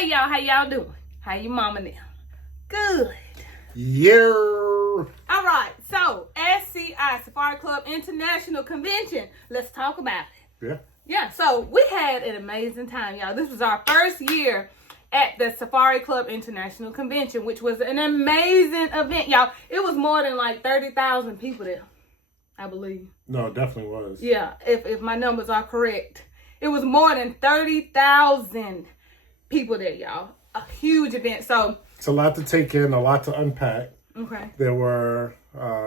Hey y'all, how y'all doing? How you mama now? Good. Yeah. All right, so SCI, Safari Club International Convention. Let's talk about it. Yeah. Yeah, so we had an amazing time, y'all. This was our first year at the Safari Club International Convention, which was an amazing event, y'all. It was more than like 30,000 people there, I believe. No, it definitely was. Yeah, if my numbers are correct. It was more than 30,000 people there, y'all. A huge event. So it's a lot to take in, a lot to unpack. okay. There were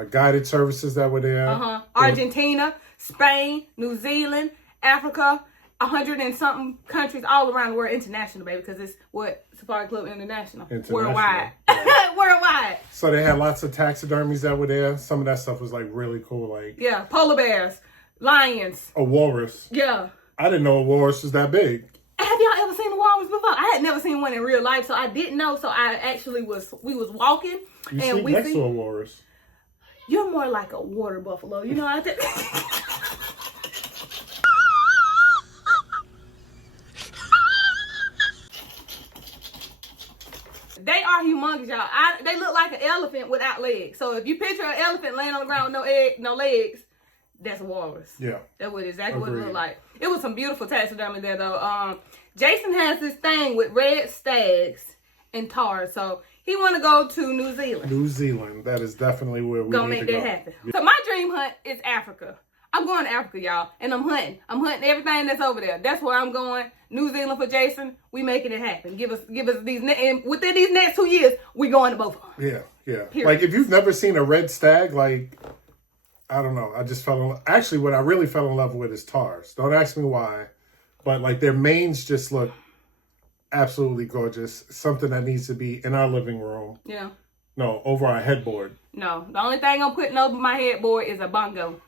guided services that were there. Argentina, Spain, New Zealand, Africa, 100 and something countries all around the world. International, baby, because it's what Safari Club International. Worldwide. Yeah. Worldwide. So they had lots of taxidermies that were there. Some of that stuff was like really cool. Like Yeah, polar bears, lions. a walrus. Yeah. I didn't know a walrus was that big. Have y'all ever seen a walrus before? I had never seen one in real life, so I didn't know. So I actually we was walking You and sleep next to a walrus. You're more like a water buffalo, you know. They are humongous, y'all. They look like an elephant without legs. So if you picture an elephant laying on the ground with no legs, that's a walrus. Yeah. That was exactly what it Agreed. looked like. It was some beautiful taxidermy there, though. Jason has this thing with red stags and tars, so he want to go to New Zealand. New Zealand. That is definitely where we Gonna need make to that go. happen. Yeah. So my dream hunt is Africa. I'm going to Africa, y'all, and I'm hunting. I'm hunting everything that's over there. That's where I'm going. New Zealand for Jason. We making it happen. Give us these, and within these next 2 years, we going to both of them. Yeah, yeah. Period. Like if you've never seen a red stag, like I don't know. I just fell in. Actually, what I really fell in love with is tars. Don't ask me why, but like their manes just look absolutely gorgeous. Something that needs to be in our living room. Yeah. No, over our headboard. No, the only thing I'm putting over my headboard is a bongo.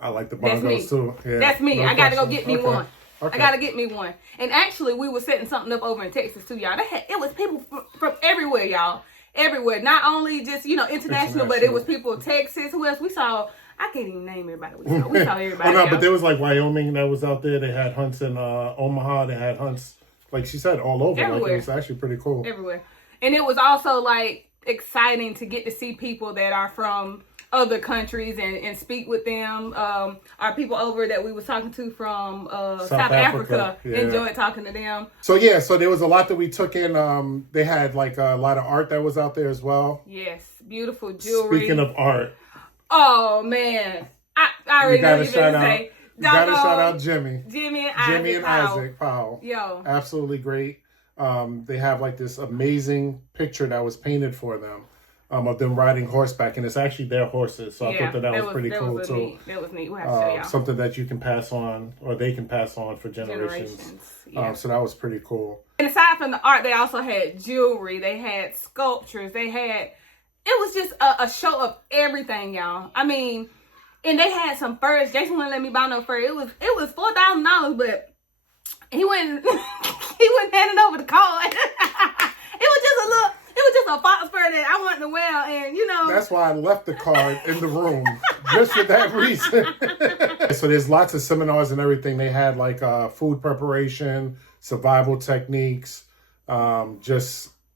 I like the That's me. bongos too. Yeah, That's me. no I gotta go question. get me Okay. one. Okay. I gotta get me one. And actually, we were setting something up over in Texas too, y'all. It was people from everywhere, y'all. Everywhere. Not only just, international, but it was people Texas. Who else? We saw, I can't even name everybody we saw. We saw everybody. Oh no, y'all. but there was like Wyoming that was out there. They had hunts in Omaha. They had hunts, like she said, all over. Everywhere. Like it was actually pretty cool. Everywhere. And it was also like exciting to get to see people that are from other countries and speak with them. Our people over that we was talking to from South Africa. Yeah. Enjoyed talking to them. So yeah, so there was a lot that we took in. They had like a lot of art that was out there as well. Yes, beautiful jewelry. Speaking of art, oh man, I already know you're gonna say. You gotta shout out Jimmy and Isaac Powell. Yo, Absolutely great. They have like this amazing picture that was painted for them. Of them riding horseback, and it's actually their horses. So I thought that was pretty cool too. Neat. That was neat. We'll have to show y'all. Something that you can pass on, or they can pass on for generations. Yeah. So that was pretty cool. And aside from the art, they also had jewelry. They had sculptures. It was just a show of everything, y'all. I mean, and they had some furs. Jason wouldn't let me buy no fur. It was $4,000, but he wouldn't hand it over the card. It was just a fox fur that I wanted to wear, and That's why I left the card in the room, just for that reason. So there's lots of seminars and everything. They had like food preparation, survival techniques. What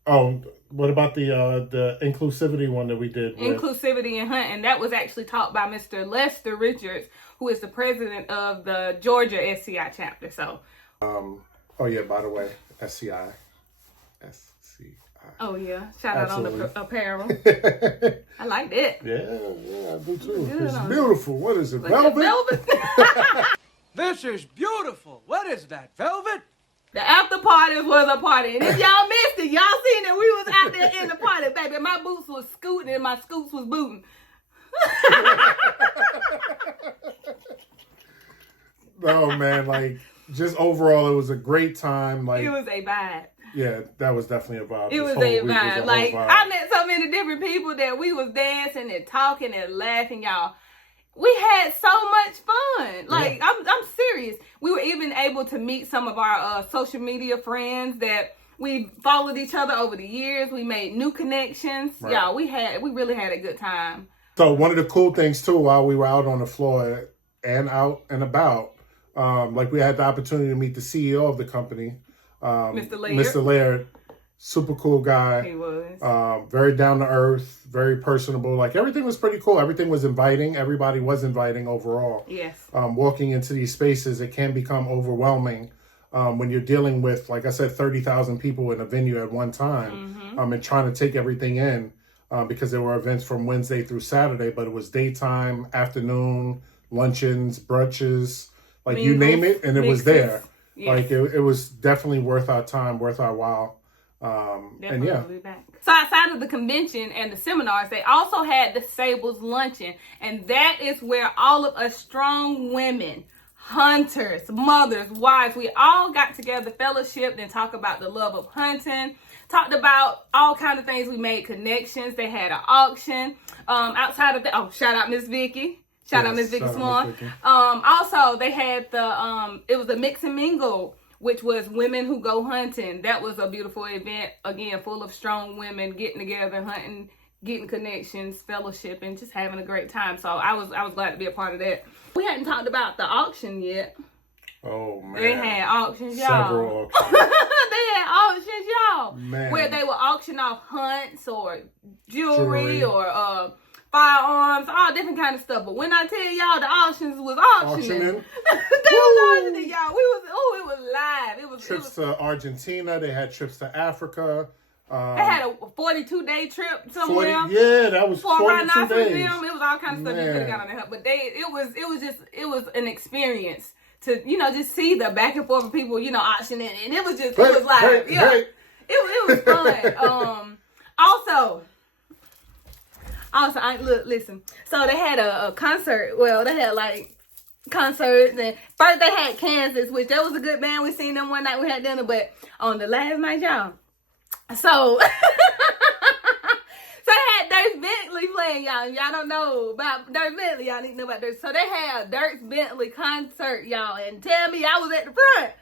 about the inclusivity one that we did? Inclusivity and hunting. That was actually taught by Mr. Lester Richards, who is the president of the Georgia SCI chapter. So. Oh yeah, by the way, SCI. Oh yeah, shout out on the apparel. I like that. Yeah, I do too. Good It's on beautiful. What is it, Like velvet? Velvet. This is beautiful. What is that, velvet? The after party was a party, and if y'all missed it, y'all seen that we was out there in the party, baby. My boots was scooting and my scoots was booting. Oh man, like just overall, it was a great time. Like It was a vibe. yeah, that was definitely a vibe. It This was whole a week was vibe. whole Like vibe. I met so many different people that we was dancing and talking and laughing, y'all. We had so much fun. Like I'm serious. We were even able to meet some of our social media friends that we followed each other over the years. We made new connections. Right. Y'all, we really had a good time. So one of the cool things too, while we were out on the floor and out and about, like we had the opportunity to meet the CEO of the company, Mr. Laird, super cool guy. He was. Very down to earth, very personable. Like everything was pretty cool. Everything was inviting. Everybody was inviting overall. Yes. Walking into these spaces, it can become overwhelming when you're dealing with, like I said, 30,000 people in a venue at one time, and trying to take everything in because there were events from Wednesday through Saturday, but it was daytime, afternoon, luncheons, brunches, like you name it, and it was there. Yes. Like it was definitely worth our time, worth our while. And yeah. Back. So outside of the convention and the seminars, they also had the Sables Luncheon. And that is where all of us strong women, hunters, mothers, wives, we all got together, fellowshiped, and talked about the love of hunting. Talked about all kinds of things. We made connections. They had an auction. Outside of that, shout out Miss Vicky. Shout out Miss Vicky Swan. Also, they had it was a mix and mingle, which was women who go hunting. That was a beautiful event. Again, full of strong women getting together, hunting, getting connections, fellowship, and just having a great time. So I was glad to be a part of that. We hadn't talked about the auction yet. Oh, man. They had auctions, y'all. Several auctions. They had auctions, y'all. Man. Where they would auction off hunts or jewelry. Or firearms, all different kind of stuff. But when I tell y'all the auctions was auctioning. They was auctioning, y'all. It was live. It was trips to Argentina. They had trips to Africa. They had a 42-day trip somewhere. That was 42 days. Film. It was all kinds of stuff you could have got on the help. But it was an experience to, just see the back and forth of people, auctioning. And it was live. It was fun. Also, listen. So they had a concert. Well, they had like concerts, and first they had Kansas, which that was a good band. We seen them one night. We had dinner, but on the last night, y'all. So they had Dirk Bentley playing, y'all. Y'all don't know about Dirk Bentley. Y'all need to know about Dirk. So they had a Dirk Bentley concert, y'all. And tell me, I was at the front.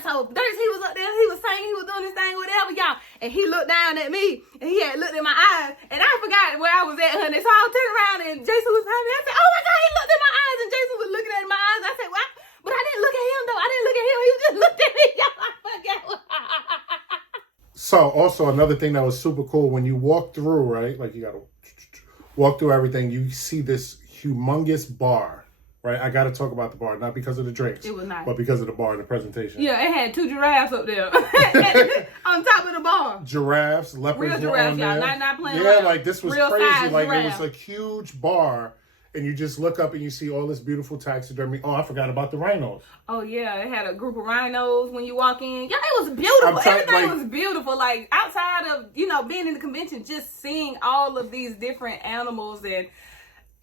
So Dirk, he was up there, he was singing, he was doing his thing, whatever, y'all. And he looked down at me, and he had looked in my eyes, and I forgot where I was at, honey. So I turned around, and Jason was behind me. I said, oh my God, he looked in my eyes, and Jason was looking at my eyes. I said, well, but I didn't look at him, though. I didn't look at him. He just looked at me, y'all. I forgot. So also another thing that was super cool, when you walk through, right, like you got to walk through everything, you see this humongous bar. Right, I got to talk about the bar, not because of the drinks. It was nice. But because of the bar and the presentation. Yeah, it had 2 giraffes up there on top of the bar. Giraffes, leopards were on there. Y'all, not playing around. Like this was real crazy. Like giraffe. It was a huge bar, and you just look up and you see all this beautiful taxidermy. Oh, I forgot about the rhinos. Oh yeah, it had a group of rhinos when you walk in. Yeah, it was beautiful. Everything was beautiful. Like outside of being in the convention, just seeing all of these different animals and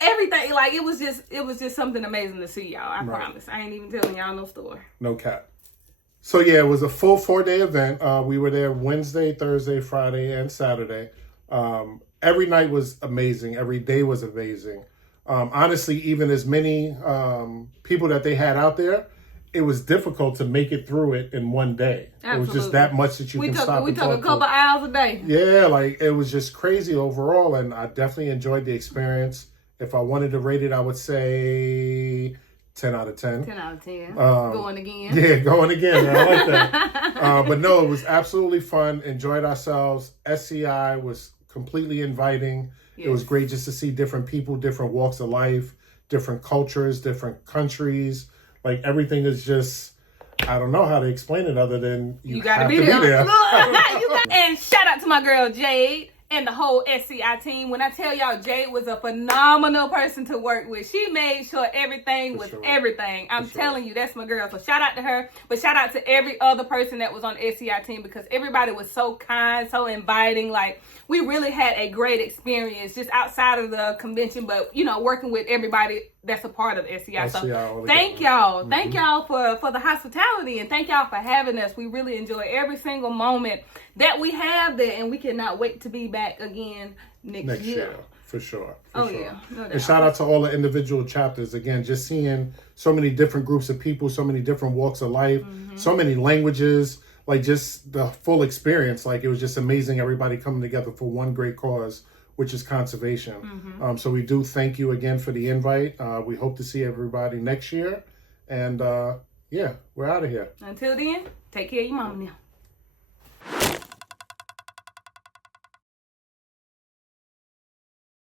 everything, like it was just something amazing to see, y'all. I promise. I ain't even telling y'all no story. No cap. So yeah, it was a full 4-day event. We were there Wednesday, Thursday, Friday, and Saturday. Every night was amazing. Every day was amazing. Honestly, even as many people that they had out there, it was difficult to make it through it in one day. Absolutely. It was just that much that you can stop and talk. We took a couple hours a day. Yeah, like it was just crazy overall, and I definitely enjoyed the experience. If I wanted to rate it, I would say 10 out of 10. 10 out of 10. Going again. Yeah, going again. I like that. But no, it was absolutely fun. Enjoyed ourselves. SCI was completely inviting. Yes. It was great just to see different people, different walks of life, different cultures, different countries. Like everything is just, I don't know how to explain it other than you gotta be there. And shout out to my girl Jade and the whole SCI team. When I tell y'all, Jade was a phenomenal person to work with. She made sure everything was everything. I'm telling you, that's my girl. So shout out to her. But shout out to every other person that was on the SCI team, because everybody was so kind, so inviting. Like, we really had a great experience just outside of the convention, but, working with everybody that's a part of SCI. So thank y'all. Thank y'all for the hospitality, and thank y'all for having us. We really enjoy every single moment that we have there, and we cannot wait to be back again next year. For sure. Yeah. No doubt. And shout out to all the individual chapters. Again, just seeing so many different groups of people, so many different walks of life, so many languages, like just the full experience. Like it was just amazing, everybody coming together for one great cause, which is conservation. So we do thank you again for the invite. We hope to see everybody next year. And Yeah, we're out of here. Until then, take care of your mama now.